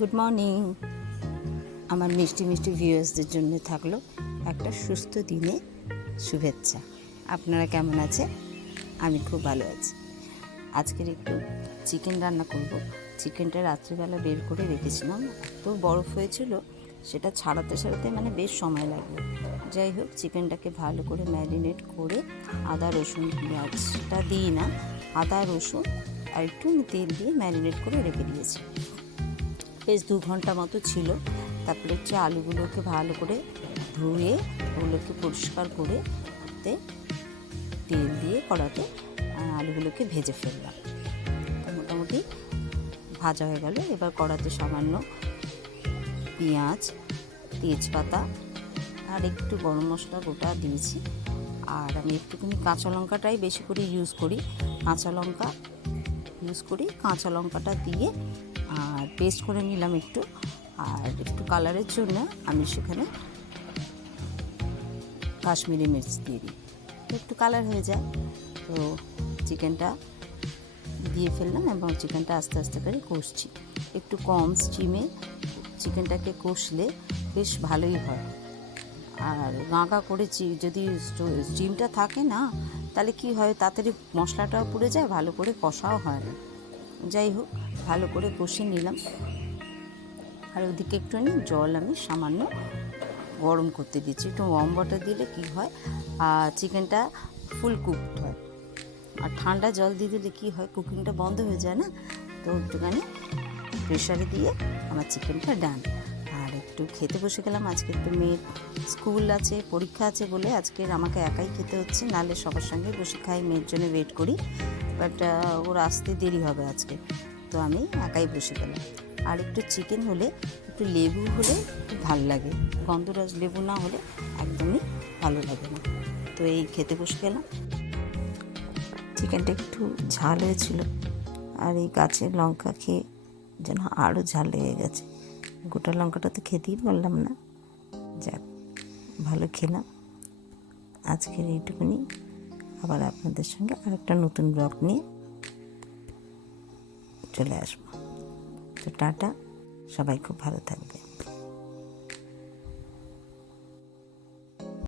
Good morning. আমার মিষ্টি মিষ্টি ভিউয়ার্সদের জন্য থাকলো একটা সুস্থ দিনে শুভেচ্ছা। আপনারা কেমন আছে? আমি খুব ভালো আছি। আজকের একটু চিকেন রান্না করব। চিকেনটা রাত্রিবেলা বের করে রেখেছিলাম, তো বরফ হয়েছিল, সেটা ছাড়াতে মানে বেশ সময় লাগলো। যাই হোক, চিকেনটাকে ভালো করে ম্যারিনেট করে আদা রসুন পেঁয়াজটা দিই না, আদা রসুন আর একটু তেল দিয়ে ম্যারিনেট করে রেখে দিয়েছি। বেশ 2 ঘন্টা মতো ছিল। তারপরে আলুগুলোকে ভালো করে ধুয়ে ওগুলোকে পরিষ্কার করে তেল দিয়ে কড়াতে আলুগুলোকে ভেজে ফেললাম। মোটামুটি ভাজা হয়ে গেল। এবার কড়াতে সামান্য পেঁয়াজ, তেজপাতা আর একটু গরম মশলা গোটা দিয়েছি। আর আমি একটুখানি কাঁচা লঙ্কাটাই বেশি করে ইউজ করি। কাঁচা লঙ্কাটা দিয়ে আর পেস্ট করে নিলাম একটু। আর একটু কালারের জন্য আমি সেখানে কাশ্মীরি মির্চ দিয়ে দিই, একটু কালার হয়ে যায়। তো চিকেনটা দিয়ে ফেললাম এবং চিকেনটা আস্তে আস্তে করে কষছি। একটু কম স্টিমে চিকেনটাকে কষলে বেশ ভালোই হয়। আর গাঁকা করে যদি স্টিমটা থাকে না, তাহলে কি হয়, তাড়াতাড়ি মশলাটাও পুড়ে যায়, ভালো করে কষাও হয় না। যাই হোক, ভালো করে কষে নিলাম। আর ওদিকে একটুখানি জল আমি সামান্য গরম করতে দিচ্ছি। একটু ওয়ার্ম ওয়াটার দিলে কি হয়, চিকেনটা ফুল কুকড হয়। আর ঠান্ডা জল দিয়ে দিলে কি হয়, কুকিংটা বন্ধ হয়ে যায় না। তো একটুখানি প্রেশারে দিয়ে আমার চিকেনটা ডান। আর একটু খেতে বসে গেলাম। আজকে একটু মেয়ের স্কুল আছে, পরীক্ষা আছে বলে আজকের আমাকে একাই খেতে হচ্ছে, নাহলে সবার সঙ্গে বসে খাই, মেয়ের জন্য ওয়েট করি। বাট ওর আসতে দেরি হবে আজকে, তো আমি একাই বসে গেলাম। আর একটু চিকেন হলে, একটু লেবু হলে খুব ভালো লাগে, গন্ধরাজ লেবু না হলে একদমই ভালো লাগে না। তো এই খেতে বসে গেলাম। চিকেনটা একটু ঝাল হয়েছিল, আর এই গাছের লঙ্কা খেয়ে যেন আরও ঝাল লেগে গেছে। গোটা লঙ্কাটা তো খেতেই পারলাম না। যাক, ভালো খেলাম। আজকের এইটুকুনি। আবার আপনাদের সঙ্গে আরেকটা নতুন ব্লগ নিয়ে চলে আসবো। তো টাটা, সবাই খুব ভালো থাকবে।